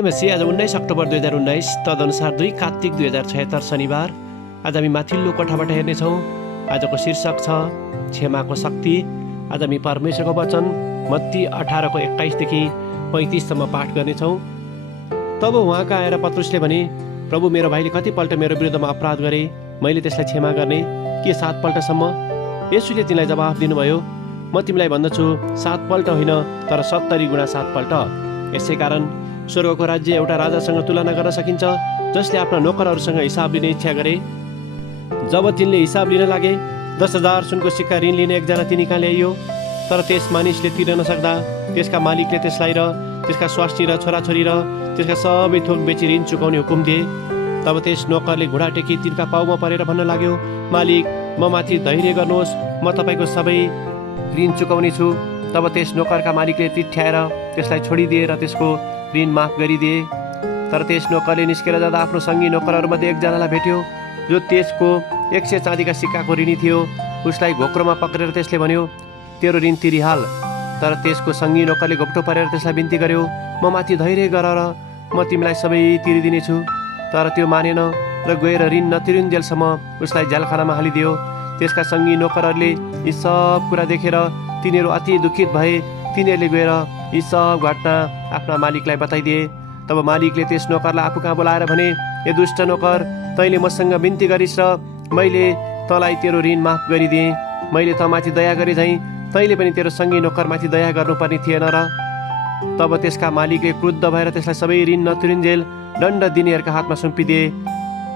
मसी आज 19 अक्टोबर 2019 तदनुसार 2 कार्तिक 2076 शनिबार। आज हामी माथिल्लो कोठाबाट हेर्नेछौँ। आजको शीर्षक छ क्षमाको शक्ति। आज हामी परमेश्वरको वचन मत्ती 18 को 21 देखि 35 सम्म पाठ गर्नेछौँ। तब उहाँका आएर पत्रुसले भने, प्रभु, मेरो भाइले कतिपल्ट मेरो विरुद्धमा अपराध गरे, मैले त्यसलाई क्षमा गर्ने के 7 पल्टसम्म? येशूले तिनलाई जवाफ दिनुभयो, म तिमीलाई भन्दछु 7 पल्ट होइन, तर 70 गुणा 7 पल्ट। यसै कारण स्वर्गको राज्य एउटा राजासँग तुलना गर्न सकिन्छ, जसले आफ्ना नोकरहरूसँग हिसाब लिने इच्छा गरे। जब तिनले हिसाब लिन लागे, 10,000 सुनको सिक्का ऋण लिने एकजना तिनी कहाँ ल्याइयो। तर त्यस मानिसले तिर्न नसक्दा त्यसका मालिकले त्यसलाई र त्यसका स्वास्नी र छोराछोरी र त्यसका सबै थोक बेची ऋण चुकाउने हुकुम दिए। तब त्यस नोकरले घुँडा टेकी तिनका पाउमा परेर भन्न लाग्यो, मालिक, म माथि धैर्य गर्नुहोस्, म तपाईँको सबै ऋण चुकाउने छु। तब त्यस नोकरका मालिकले तिठ्याएर त्यसलाई छोडिदिए र त्यसको ऋण माफ गरिदिए। तर त्यस नोकरले निस्केर जाँदा आफ्नो सङ्गी नोकरहरूमध्ये एकजनालाई भेट्यो, जो त्यसको 100 चाँदीका सिक्काको ऋणी थियो। उसलाई घोक्रोमा पक्रेर त्यसले भन्यो, तेरो ऋण तिरिहाल। तर त्यसको सङ्गी नोकरले घोप्टो पारेर त्यसलाई बिन्ती गर्यो, म माथि धैर्य गर र म तिमीलाई सबै तिरिदिनेछु। तर त्यो मानेन र गएर ऋण नतिरुन्जेलसम्म उसलाई झ्यालखानामा हालिदियो। त्यसका सङ्गी नोकरहरूले यी सब कुरा देखेर तिनीहरू अति दुखित भए। तिनीहरूले गएर यी सब घटना आफ्ना मालिकलाई बताइदिए। तब मालिकले त्यस नोकरलाई आफू कहाँ बोलाएर भने, ए दुष्ट नोकर, तैँले मसँग बिन्ती गरिस् र मैले तँलाई तेरो ऋण माफ गरिदिएँ। मैले तँमाथि दया गरे झैँ तैँले पनि तेरो सङ्गी नोकरमाथि दया गर्नुपर्ने थिएन र? तब त्यसका मालिकले क्रुद्ध भएर त्यसलाई सबै ऋण नतिरुन्जेल दण्ड दिनेहरूका हातमा सुम्पिदिए।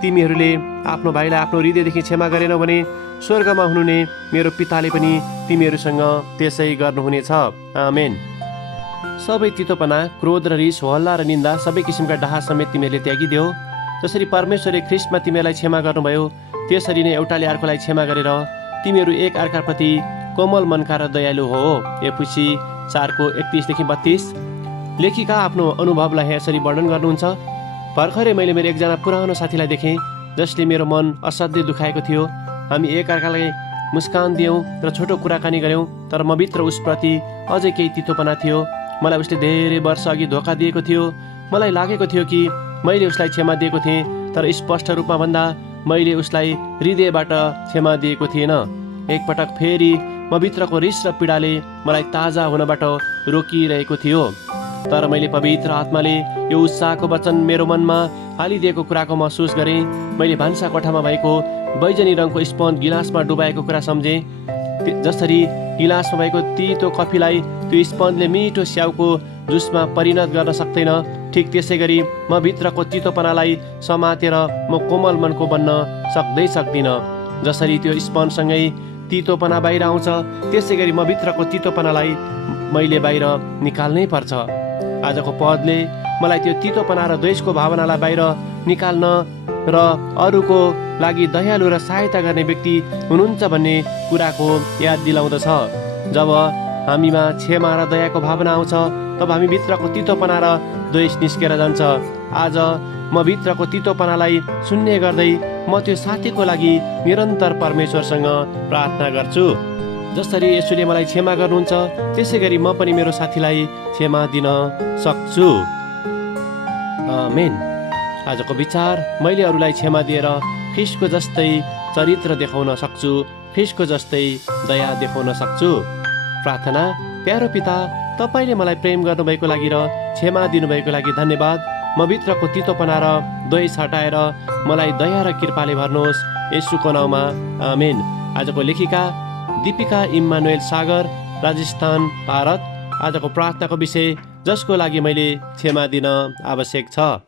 तिमीहरूले आफ्नो भाइलाई आफ्नो हृदयदेखि क्षमा गरेनौ भने स्वर्गमा हुनुहुने मेरो पिताले पनि तिमीहरूसँग त्यसै गर्नुहुनेछ। आमेन। सबै तितोपना, क्रोध र रिस, हल्ला र निन्दा, सबै किसिमका डाहा समेत तिमीहरूले त्यागिदेऊ। जसरी परमेश्वरले ख्रिस्टमा तिमीहरूलाई क्षमा गर्नुभयो, त्यसरी नै एउटाले अर्कोलाई क्षमा गरेर तिमीहरू एक अर्काप्रति कोमल मनका र दयालु हो। एफिसी 4 को 31 देखि 32। लेखिका आफ्नो अनुभवलाई यसरी वर्णन गर्नुहुन्छ, भर्खरै मैले मेरो एकजना पुरानो साथीलाई देखेँ, जसले मेरो मन असाध्यै दुखाएको थियो। हामी एक अर्कालाई मुस्कान दियौँ र छोटो कुराकानी गऱ्यौँ, तर म भित्र उसप्रति अझै केही तितोपना थियो। मलाई उसले धेरै वर्ष अघि धोका दिएको थियो। मलाई लागेको थियो कि मैले उसलाई क्षमा दिएको थिएँ, तर स्पष्ट रूपमा भन्दा मैले उसलाई हृदयबाट क्षमा दिएको थिएन। एकपटक फेरि म भित्रको रिस र पीडाले मलाई ताजा हुनबाट रोकिरहेको थियो। तर मैले पवित्र आत्माले यो उत्साहको वचन मेरो मनमा हालिदिएको कुराको महसुस गरेँ। मैले भान्सा कोठामा भएको बैजनी रङको स्पन्ज गिलासमा डुबाएको कुरा सम्झेँ। जसरी गिलासमा भएको तितो कफीलाई त्यो स्पन्जले मिठो स्याउको जुसमा परिणत गर्न सक्दैन, ठिक त्यसै गरी म भित्रको तितोपनालाई समातेर म कोमल मनको बन्न सक्दिनँ। जसरी त्यो स्पन्जसँगै तितोपना बाहिर आउँछ, त्यसै गरी म भित्रको तितोपनालाई मैले बाहिर निकाल्नै पर्छ। आजको पदले मलाई त्यो तितोपना र द्वेषको भावनालाई बाहिर निकाल्न र अरूको लागि दयालु र सहायता गर्ने व्यक्ति हुनुहुन्छ भन्ने कुराको याद दिलाउँदछ। जब हामीमा क्षमा र दयाको भावना आउँछ, तब हामी भित्रको तितोपना र द्वेष निस्केर जान्छ। आज म भित्रको तितोपनालाई शून्य गर्दै म त्यो साथीको लागि निरन्तर परमेश्वरसँग प्रार्थना गर्छु। जसरी येशूले मलाई क्षमा गर्नुहुन्छ, त्यसै गरी म पनि मेरो साथीलाई क्षमा दिन सक्छु। आमेन। आजको विचार, मैले अरूलाई क्षमा दिएर ख्रिस्टको जस्तै चरित्र देखाउन सक्छु, ख्रिस्टको जस्तै दया देखाउन सक्छु। प्रार्थना। प्यारो पिता, तपाईँले मलाई प्रेम गर्नुभएको लागि र क्षमा दिनुभएको लागि धन्यवाद। म भित्रको तितोपना र द्वेष हटाएर मलाई दया र कृपाले भर्नुहोस्, येशूको नाउँमा। आमेन। आजको लेखिका दीपिका इम्मानुएल सागर, राजस्थान, भारत। आजको प्रार्थनाको विषय, जसको लागि मैले क्षमा दिन आवश्यक छ।